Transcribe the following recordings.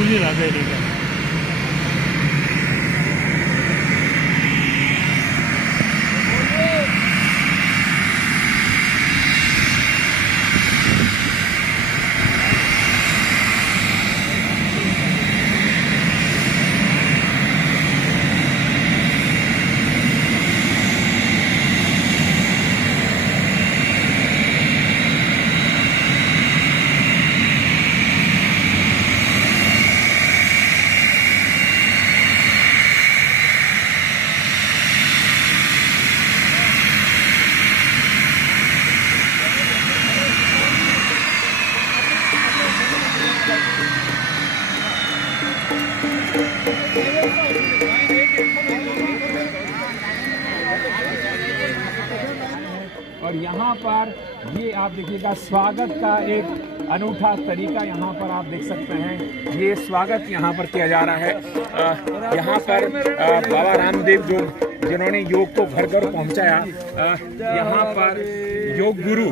फूली लागेली का और यहाँ पर ये आप देखिएगा स्वागत का एक अनूठा तरीका यहाँ पर आप देख सकते हैं। ये स्वागत यहाँ पर किया जा रहा है। यहाँ पर बाबा रामदेव जिन्होंने योग को घर घर पहुँचाया, यहाँ पर योग गुरु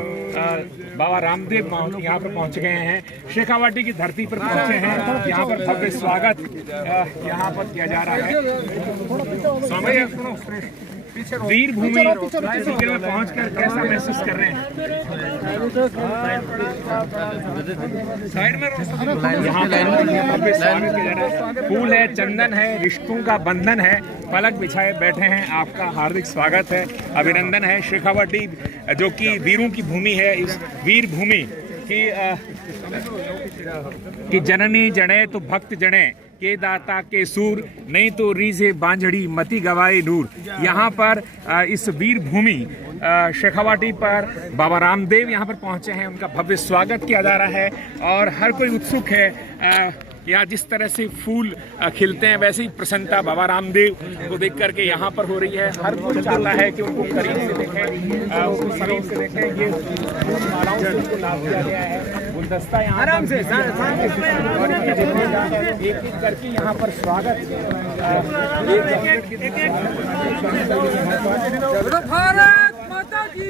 बाबा रामदेव यहाँ पर पहुँच गए हैं, शेखावाटी की धरती पर पहुँचे हैं। यहाँ पर भव्य स्वागत यहाँ पर किया जा रहा है। वीर भूमि में पहुँच कर कैसा महसूस कर रहे हैं? साइड में यहाँ भव्य स्वागत किया जा रहा है। फूल है, चंदन है, रिश्तों का बंधन है, पलक बिछाए बैठे हैं। आपका हार्दिक स्वागत है, अभिनंदन है। शेखावाटी जो कि वीरों की भूमि है, इस वीर भूमि की जननी जने तो भक्त जने के दाता के सूर, नहीं तो रीझे बांझड़ी मती गवाए नूर। यहाँ पर इस वीर भूमि शेखावाटी पर बाबा रामदेव यहाँ पर पहुँचे हैं, उनका भव्य स्वागत किया जा रहा है। और हर कोई उत्सुक है, यहाँ जिस तरह से फूल खिलते हैं वैसे ही प्रसन्नता बाबा रामदेव को देख करके यहाँ पर हो रही है। हर कोई चाहता है कि उनको करीब से देखें, उनको करीब से देखें। ये फूल मालाओं से उनको लाभ दिया गया है। गुलदस्ता यहाँ आराम से एक एक करके यहाँ पर स्वागत भारत माता की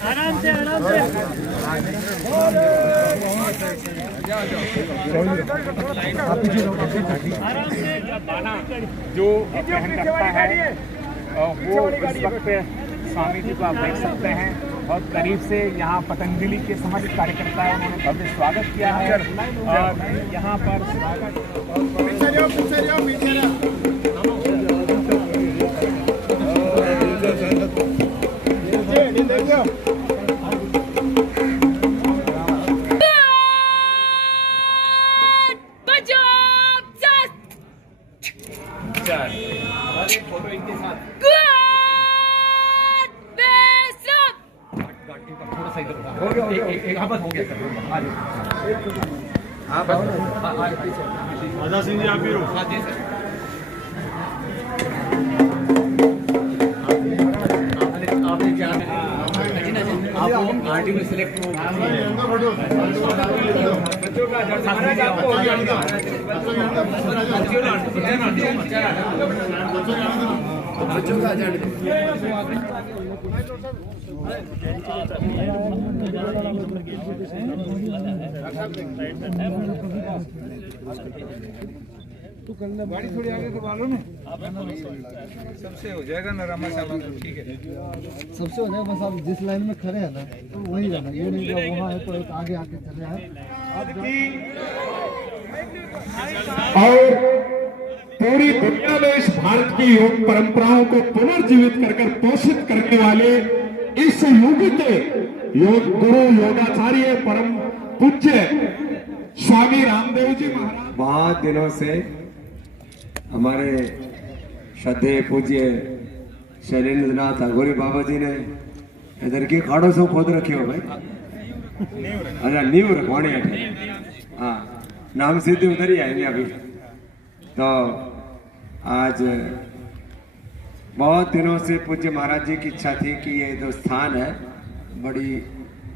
आराम से बाना जो पहन करता है वो इस वक्त स्वामी जी को आप देख सकते हैं। बहुत करीब से यहाँ पतंजलि के समस्त कार्यकर्ता है, उन्होंने भव्य स्वागत किया है। और यहाँ पर फोटो इनके साथ थोड़ा सा इधर हो गया, एक बस हो गया सर। हाँ आजाद सिंह जी आप भी हाँ जी सर। आपने क्या आप आरटी में सिलेक्ट हो बच्चों का तू करना गाड़ी थोड़ी आगे करवा लो ना, सबसे हो जाएगा ना रामा साहब। ठीक है, सबसे हो जाएगा। बस आप जिस लाइन में खड़े हैं ना तो वही जाना, ये नहीं कि वहाँ है तो एक आगे आके चले आए। और पूरी दुनिया में इस भारत की योग परंपराओं को पुनर्जीवित कर पोषित करने वाले इस युग के योग गुरु योगाचार्य परम पूज्य स्वामी रामदेव जी महाराज बहुत दिनों से हमारे श्रद्धेय पूज्य शैलेंद्र नाथ अघोरी बाबा जी ने इधर की खाड़ों से खोद रखे हो भाई। अच्छा नींव रखवानी है, हाँ नाम सीधे उधर ही आएंगे अभी। तो आज बहुत दिनों से पूज्य महाराज जी की इच्छा थी कि ये जो स्थान है बड़ी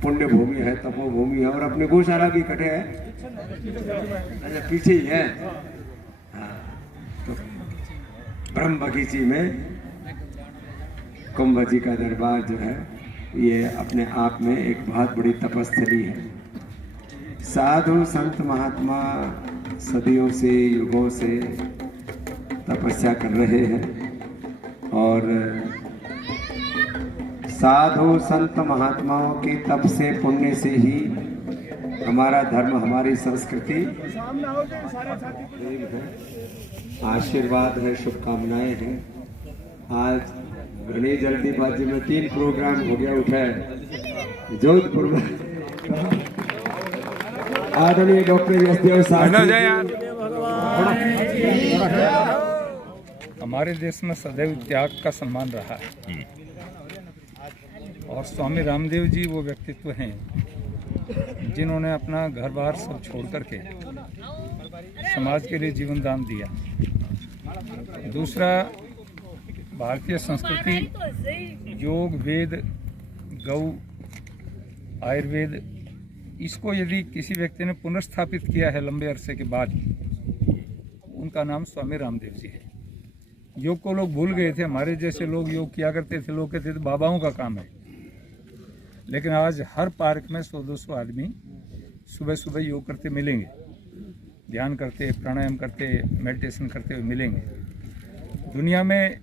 पुण्य भूमि है, तपोभूमि है, और अपने गौशाला भी कटे है। अच्छा पीछे ही है, हाँ। तो ब्रह्म बगीची में कुंभ जी का दरबार जो है ये अपने आप में एक बहुत बड़ी तपस्थली है। साधु संत महात्मा सदियों से, युगों से तपस्या कर रहे हैं और साधु संत महात्माओं के तप से, पुण्य से ही हमारा धर्म, हमारी संस्कृति आशीर्वाद है, शुभकामनाएं हैं। आज घनी जल्दीबाजी में 3 प्रोग्राम हो गया उठा है। जोधपुर में आदरणीय डॉक्टर यशदेव शास्त्री, हमारे देश में सदैव त्याग का सम्मान रहा है और स्वामी रामदेव जी वो व्यक्तित्व हैं जिन्होंने अपना घर बार सब छोड़ करके समाज के लिए जीवन दान दिया। दूसरा, भारतीय संस्कृति, योग, वेद, गौ, आयुर्वेद, इसको यदि किसी व्यक्ति ने पुनर्स्थापित किया है लंबे अरसे के बाद, उनका नाम स्वामी रामदेव जी है। योग को लोग भूल गए थे, हमारे जैसे लोग योग किया करते थे, लोग कहते थे बाबाओं का काम है। लेकिन आज हर पार्क में 100-200 आदमी सुबह सुबह योग करते मिलेंगे, ध्यान करते, प्राणायाम करते, मेडिटेशन करते हुए मिलेंगे। दुनिया में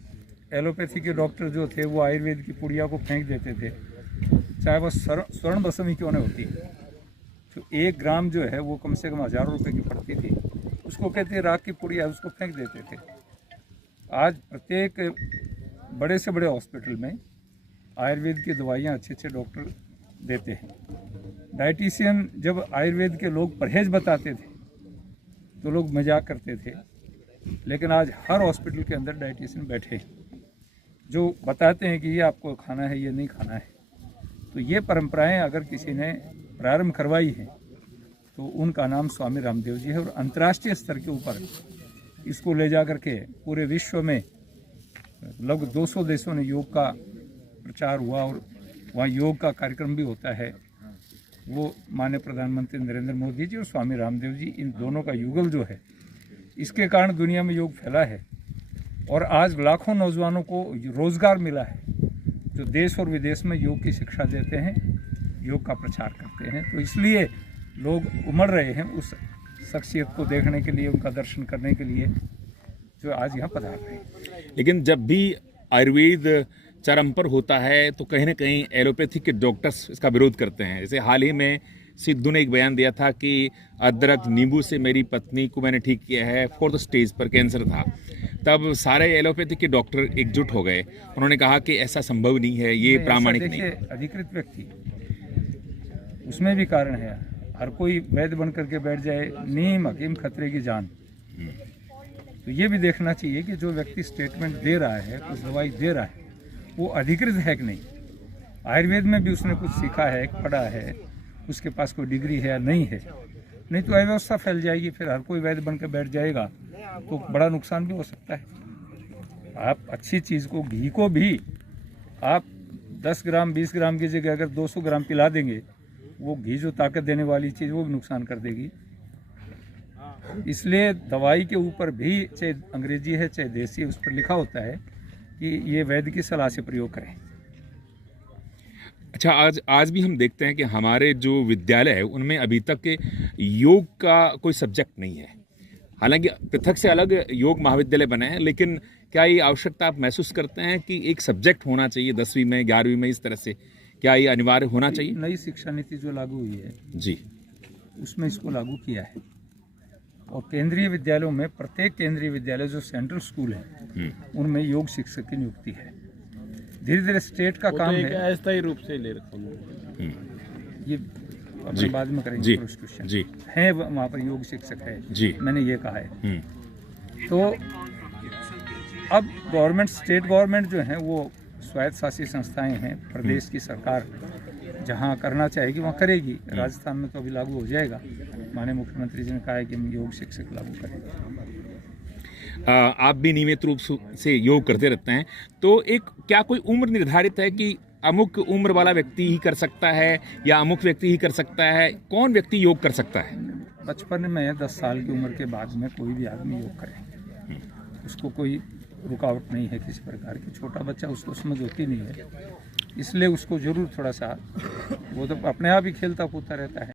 एलोपैथी के डॉक्टर जो थे वो आयुर्वेद की पुड़िया को फेंक देते थे, चाहे वह स्वर्ण बसम ही क्यों न होती। तो 1 ग्राम जो है वो कम से कम हज़ारों रुपए की पड़ती थी, उसको कहते राख की पुड़िया, उसको फेंक देते थे। आज प्रत्येक बड़े से बड़े हॉस्पिटल में आयुर्वेद की दवाइयाँ अच्छे डॉक्टर देते हैं। डाइटिशियन जब आयुर्वेद के लोग परहेज बताते थे तो लोग मजाक करते थे, लेकिन आज हर हॉस्पिटल के अंदर डाइटिशियन बैठे जो बताते हैं कि ये आपको खाना है, ये नहीं खाना है। तो ये परंपराएं अगर किसी ने प्रारंभ करवाई है तो उनका नाम स्वामी रामदेव जी है और अंतर्राष्ट्रीय स्तर के ऊपर इसको ले जा करके पूरे विश्व में लगभग 200 देशों में योग का प्रचार हुआ और वहाँ योग का कार्यक्रम भी होता है। वो माननीय प्रधानमंत्री नरेंद्र मोदी जी और स्वामी रामदेव जी, इन दोनों का युगल जो है, इसके कारण दुनिया में योग फैला है और आज लाखों नौजवानों को रोजगार मिला है जो देश और विदेश में योग की शिक्षा देते हैं, योग का प्रचार करते हैं। तो इसलिए लोग उमड़ रहे हैं उस शख्सियत को देखने के लिए, उनका दर्शन करने के लिए, जो आज यहाँ पधार रहे हैं। लेकिन जब भी आयुर्वेद चरम पर होता है तो कहीं ना कहीं एलोपैथिक के डॉक्टर्स इसका विरोध करते हैं। जैसे हाल ही में सिद्धू ने एक बयान दिया था कि अदरक नींबू से मेरी पत्नी को मैंने ठीक किया है, 4th स्टेज पर कैंसर था। तब सारे एलोपैथिक के डॉक्टर एकजुट हो गए, उन्होंने कहा कि ऐसा संभव नहीं है, ये प्रामाणिक नहीं है। अधिकृत व्यक्ति, उसमें भी कारण है। हर कोई वैद्य बन करके बैठ जाए, नीम हकीम खतरे की जान। तो ये भी देखना चाहिए कि जो व्यक्ति स्टेटमेंट दे रहा है, कुछ दवाई दे रहा है, वो अधिकृत है कि नहीं। आयुर्वेद में भी उसने कुछ सीखा है, पढ़ा है, उसके पास कोई डिग्री है या नहीं है। नहीं तो अव्यवस्था फैल जाएगी, फिर हर कोई वैद्य बन के बैठ जाएगा तो बड़ा नुकसान भी हो सकता है। आप अच्छी चीज़ को, घी को भी आप 10 ग्राम 20 ग्राम की जगह अगर 200 ग्राम पिला देंगे, वो घी जो ताकत देने वाली चीज़ वो भी नुकसान कर देगी। इसलिए दवाई के ऊपर भी, चाहे अंग्रेजी है चाहे देसी, उस पर लिखा होता है कि ये वैद्य की सलाह से प्रयोग करें। अच्छा, आज भी हम देखते हैं कि हमारे जो विद्यालय है उनमें अभी तक योग का कोई सब्जेक्ट नहीं है। हालांकि पृथक से अलग योग महाविद्यालय बने हैं, लेकिन क्या ये आवश्यकता आप महसूस करते हैं कि एक सब्जेक्ट होना चाहिए 10वीं में, 11वीं में, इस तरह से क्या ये अनिवार्य होना चाहिए? नई शिक्षा नीति जो लागू हुई है जी, उसमें इसको लागू किया है और केंद्रीय विद्यालयों में, प्रत्येक केंद्रीय विद्यालय जो सेंट्रल स्कूल है उनमें योग शिक्षक की नियुक्ति है। धीरे धीरे स्टेट का काम है, अस्थायी रूप से ले रखा है। ये अपने बाद में करेंगे प्रोसिक्यूशन जी है, वहाँ पर योग शिक्षक है जी, मैंने ये कहा है। तो अब गवर्नमेंट, स्टेट गवर्नमेंट जो है वो स्वायत्त शासी संस्थाएं हैं, प्रदेश की सरकार जहाँ करना चाहेगी वहाँ करेगी। राजस्थान में तो अभी लागू हो जाएगा, माननीय मुख्यमंत्री जी ने कहा है कि हम योग शिक्षक लागू करेंगे। आप भी नियमित रूप से योग करते रहते हैं, तो एक क्या कोई उम्र निर्धारित है कि अमुक उम्र वाला व्यक्ति ही कर सकता है या अमुक व्यक्ति ही कर सकता है? कौन व्यक्ति योग कर सकता है? बचपन में 10 साल की उम्र के बाद में कोई भी आदमी योग करे, उसको कोई रुकावट नहीं है किसी प्रकार की। छोटा बच्चा, उसको समझ होती नहीं है, इसलिए उसको जरूर थोड़ा सा, वो तो अपने आप ही खेलता कूदता रहता है।